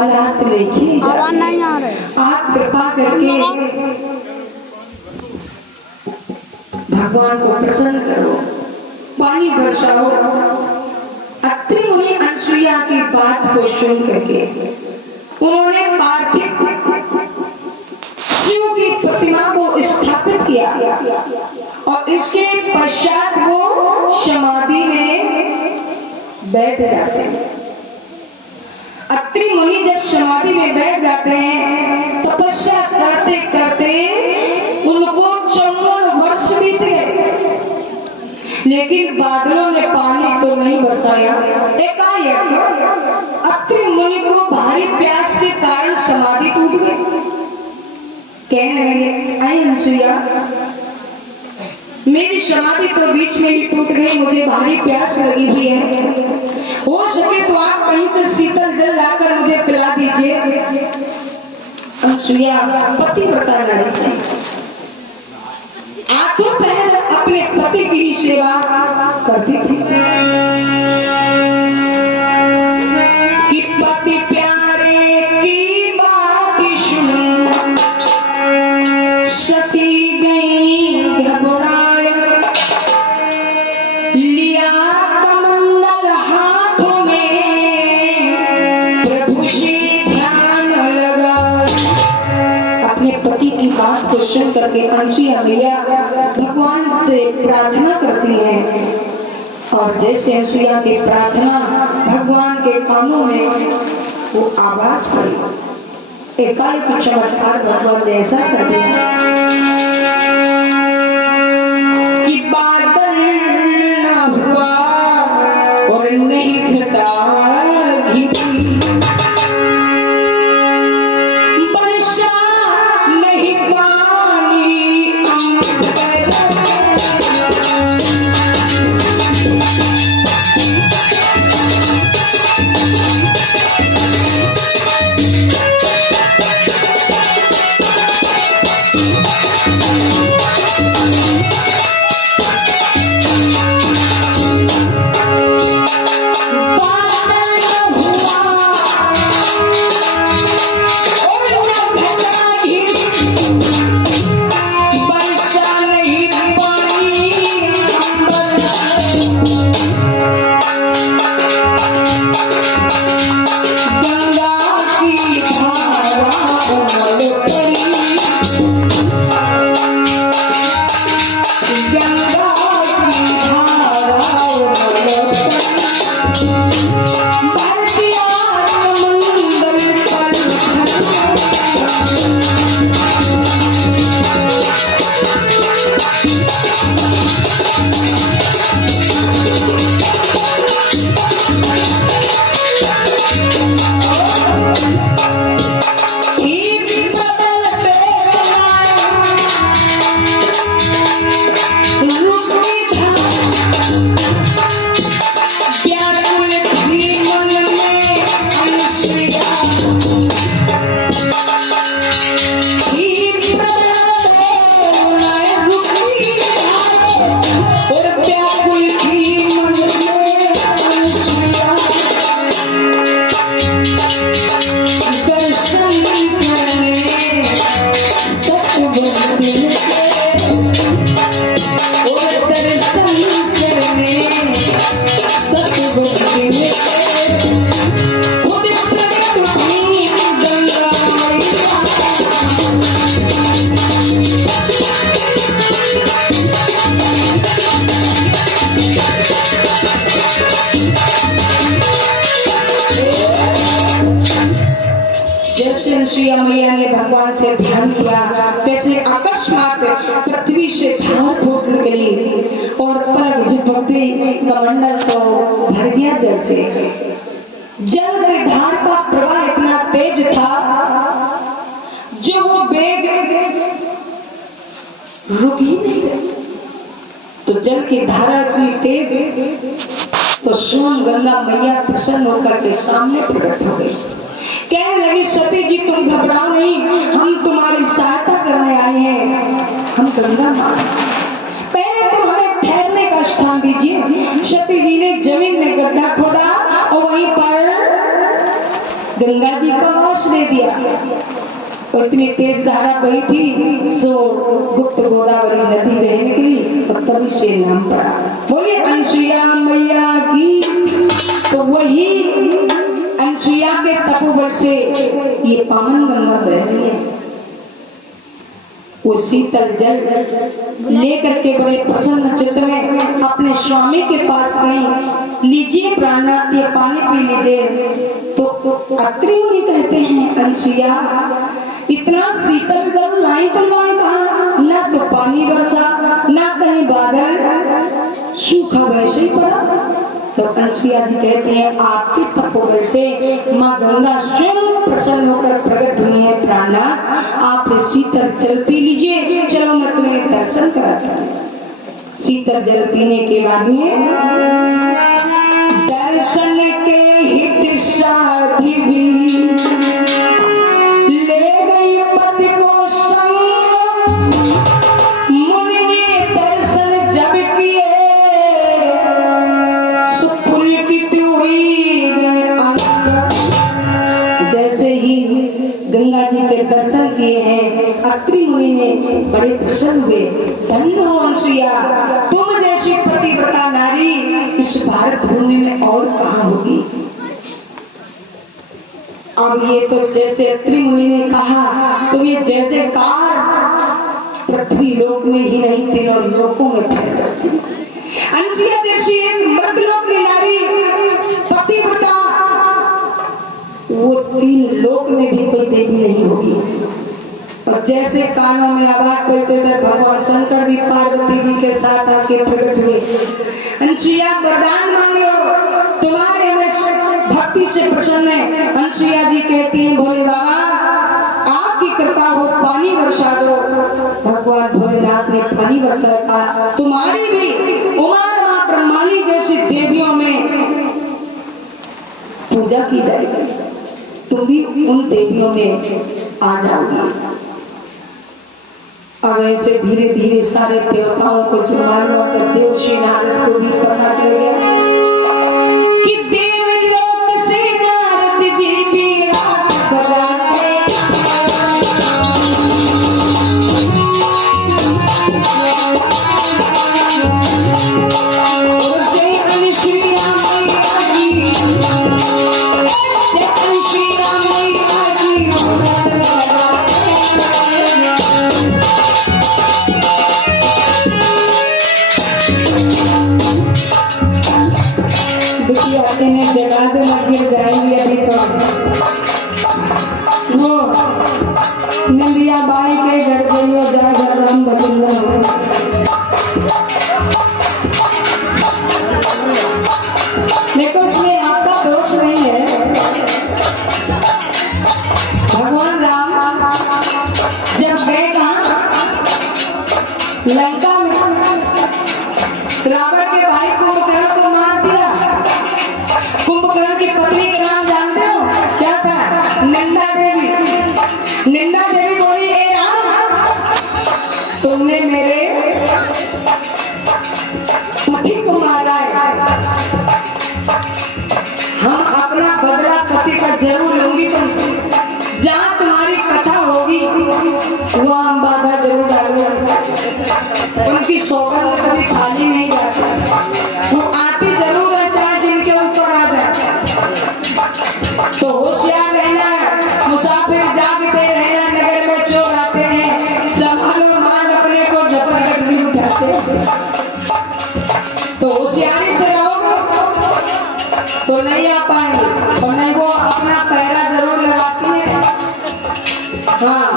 हालात लेके आवाज नहीं आ रहे। आप कृपा करके भगवान को प्रसन्न करो, पानी बरसाओ। अत्रि मुनि अनसुईया की बात को सुन करके उन्होंने पार्थिव शिव की प्रतिमा को स्थापित किया और इसके पश्चात वो समाधि में बैठ जाते हैं। अत्रि मुनि जब समाधि में बैठ जाते हैं, तपस्या करते करते उनको 54 वर्ष बीत गए, लेकिन बादलों ने पानी तो नहीं बरसाया। एकाएक अत्रि मुनि को भारी प्यास के कारण समाधि टूट गई। कहने लगे, अरे अनसुईया, मेरी समाधि तो बीच में ही टूट गई, मुझे भारी प्यास लगी हुई है, हो सके तो आप कहीं से शीतल जल लाकर मुझे पिला दीजिए। अनसुईया पतिव्रता नारी थी, आठों पहर अपने पति की ही सेवा करती थी कि पति प्यारे की बात सुन सती गई घबराए, लिया कमंडल हाथों में प्रभु से ध्यान लगा। अपने पति की बात को सुन करके अनसुईया मैया भगवान से प्रार्थना करती है, और जैसे अनसुईया की प्रार्थना भगवान के कानों में वो आवाज पड़ी, एकाएक चमत्कार भगवान ने ऐसा कर दिया कि बादल न हुआ और नहीं घटा घिरी, बरसा नहीं पानी अमृत। जैसे अनसुईया मैया ने भगवान से ध्यान किया, वैसे अकस्मात पृथ्वी से धार फूट निकली और पलक झपकते कमंडल को भर गया। जैसे जल की धार का प्रवाह इतना तेज था जो वो वेग रुक ही नहीं रही। तो जल की धारा इतनी तेज, तो सोन गंगा मैया प्रसन्न होकर के सामने प्रकट हो गई। कहने लगी, सती जी तुम घबराओ नहीं, हम तुम्हारी सहायता करने आए हैं। हम गंगा माँ, पहले तुम हमें ठहरने का स्थान दीजिए। सती जी ने जमीन में गड्ढा खोदा और वहीं पर गंगा जी का वास दे दिया। और इतनी तेज धारा बही थी सो गुप्त गोदावरी नदी बह निकली और तभी से नाम पड़ा। बोले अनसुईया मैया की। तो वही अनसुईया के तपोबल से ये पावन गंगा बह रही है। वो शीतल जल लेकर के बड़े प्रसन्न चित्त में अपने स्वामी के पास गई। लीजिए प्राणनाथ, ये पानी पी लीजिए। तो अत्रि मुनि कहते हैं अनसुईया, इतना शीतल जल लाई तो लाई कहाँ, ना तो पानी बरसा ना कहीं बादल, सूखा वैसे ही पड़ा। तो अनसुईया जी कहते हैं आपके तपोबल से माँ गंगा स्वयं प्रसन्न होकर प्रकट हुई है। प्राणनाथ आप शीतल जल पी लीजिए, चलो मैं तुम्हें दर्शन कराती हूँ। शीतल जल पीने के बाद में दर्शन के हित साथी भी ले गई पति को संग। मुनि ने दर्शन जब किए सुपुलकित हुई अंग। जैसे ही गंगा जी के दर्शन किए हैं अत्रि मुनि ने बड़े प्रसन्न हुए। धन्य हो अनसुईया, तुम जैसी पतिव्रता नारी इस भारत भूमि में और कहाँ होगी। अब ये तो जैसे अत्रि मुनि ने कहा तो ये जय जयकार पृथ्वी लोक में ही नहीं तीनों लोकों में फैल जाती। अनसुईया जैसी एक मर्दलोक की नारी पतिव्रता वो तीन लोक में भी कोई देवी नहीं होगी। और जैसे कानों में आवाज पड़ी तो इधर भगवान शंकर भी पार्वती जी के साथ आके प्रकट हुए। अनसुईया वरदान मांग लो, तुम्हारे हमें भक्ति से प्रसन्न है। अनसुईया जी कहती हैं भोले बाबा आपकी कृपा हो, पानी वर्षा दो। भगवान भोलेनाथ ने पानी वर्षा का। तुम्हारी भी उमा रमा ब्रह्माणी जैसी देवियों में पूजा की जाएगी, तुम भी उन देवियों में आ जाओगी। अब ऐसे धीरे धीरे सारे देवताओं को जो मालूम होता, देवर्षि नारद को भी पता चल गया कि देवलोक से नारद जी भी रात बजाते। जय अनसुईया मैया की, जय अनसुईया मैया की। आते हैं जगा दो गिर जाएंगे। अभी तो वो नंदिया बाई के घर गई जा घर राम भजन। देखो इसमें आपका दोष नहीं है। भगवान राम जब गए कहाँ लंका में, रावण के भाई कुंभकर्ण को मार दिया। कुंभकर्ण की पत्नी के नाम जानते हो क्या था? नंदा देवी। नंदा देवी बोली ए राम, तुमने मेरे पति को मारा है, हम अपना बदला पति का जरूर लूंगी तुमसे। जहाँ तुम्हारी कथा होगी वो हम बाधा जरूर डालूंगा। उनकी सौगंध कभी खाली नहीं जाती, वो आती जरूर है चाहे जिनके ऊपर आ जाए। तो होशियार रहना, मुसाफिर जागते रहना, नगर में चोर आते हैं, संभालो माल अपने को जबरदस्ती उठाते हैं। तो होशियारी से रहोगे तो नहीं आ पाएंगे। और नहीं वो अपना पहरा जरूर लगाती है। हाँ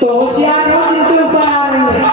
तो होशियार हो जिनके ऊपर आ रही है।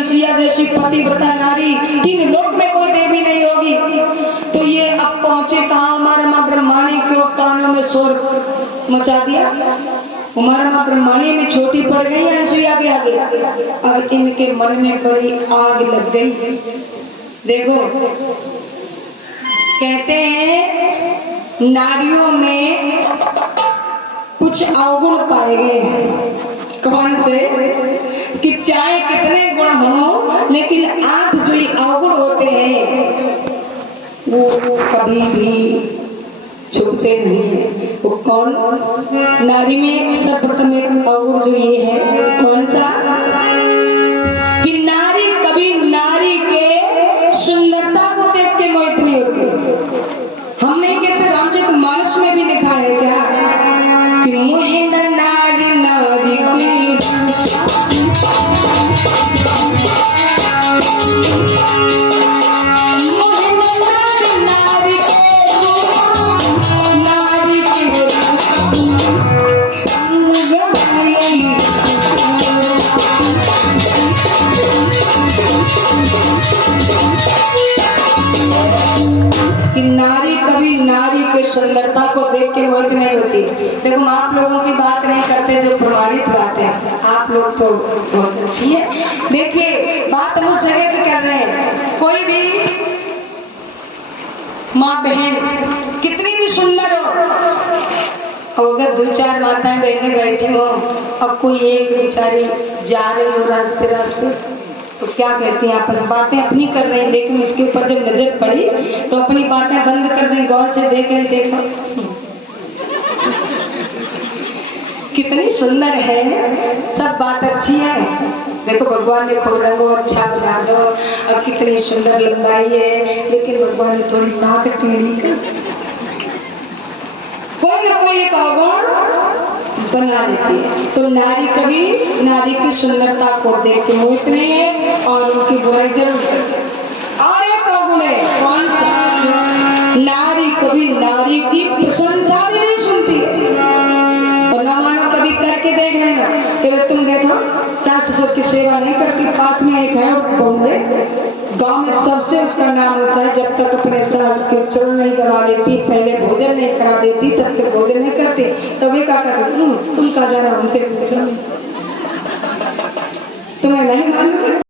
अनसुईया जैसी पतिव्रता नारी 3 लोक में कोई देवी नहीं होगी। तो ये अब पहुंचे कहाँ, हमारा माँ ब्रह्माणी के कानों में शोर मचा दिया। हमारा माँ ब्रह्माणी में छोटी पड़ गई अनसुईया के आगे। अब इनके मन में बड़ी आग लग गई। देखो कहते हैं नारियों में कुछ अवगुण पाए गए हैं। कौन से? कि चाहे कितने गुण हो लेकिन 8 जो अवगुण होते हैं वो कभी भी छूटते नहीं है। वो कौन? नारी में सर्वप्रथम एक अवगुण जो ये है, कौन सा? कि नारी कभी नारी के सुंदरता को देख के मोहित नहीं होती। हम नहीं कहते, रामचरितमानस में भी लिखा है क्या कि मोहे नारी नारी की कि नारी कभी नारी के सुंदरता को देख के मोहित नहीं होती। देखो हम आप लोगों की बात नहीं करते, जो प्रमाणित बात है, आप लोग तो बहुत अच्छी है। देखिए बात हम उस जगह पे कर रहे हैं, कोई भी माँ बहन कितनी भी सुंदर हो, और अगर 2-4 माताएं बहनें बैठी हो और कोई एक बेचारी जा रही हो रास्ते रास्ते, तो क्या कहती हैं आपस में, बातें अपनी कर रही हैं, लेकिन उसके ऊपर जब नजर पड़ी तो अपनी बातें बंद कर दें, गौर से देख लें। देखो कितनी सुंदर है, सब बात अच्छी है। देखो भगवान ने खूब रंगो अच्छा बना दो, अब कितनी सुंदर लंबाई है, लेकिन भगवान ने थोड़ी नाक टेढ़ी कर, कोई ना कोई एक अवगुण बना देती है। तो नारी कभी नारी की सुंदरता को देख के मोहित नहीं है और उनकी बुराई जरूर करती है। और एक अवगुण है, कौन सा? नारी कभी नारी की प्रशंसा भी नहीं सुनती है। और न मानो कभी करके देख लेना कि तुम देखो सास ससुर की सेवा नहीं करती, पास में एक है बॉम्बे गांव में सबसे उसका नाम ऊंचा है, जब तक अपने सास के चरण नहीं दबा लेती, पहले भोजन नहीं करा देती, तब तक भोजन नहीं करती। तभी क्या करती, तुम का जाना उनके पूछो, तुम्हें नहीं मालूम?